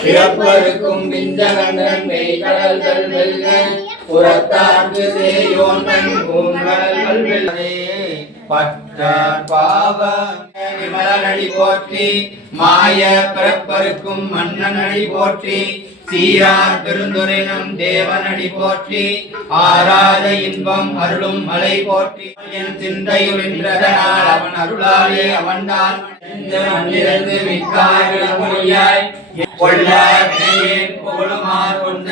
பிறப்பருக்கும் விஞ்சகந்தன் மெய்கடல்கள் வெல்க புறத்தார்க்கு சேயோன் பூங்கடல்கள் வெல்லே பற்றார் பாவ விமலனடி போற்றி மாய பிறப்பருக்கும் மன்னனடி போற்றி சீரார் பெருந்துரைனம் தேவனடி போற்றி ஆராத இன்பம் அருளும் மலை போற்றி என் சிந்தையுள் நின்றதனால் அவன் அருளாலே அவன்தான் மண்ணிறந்து மிக்காய் கொள்ளார் புகழுமார் கொண்ட